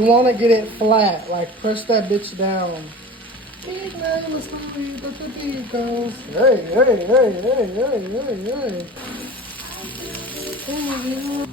You want to get it flat, like press that bitch down. Big man, let's go. Hey, hey, hey, hey, hey, hey, hey.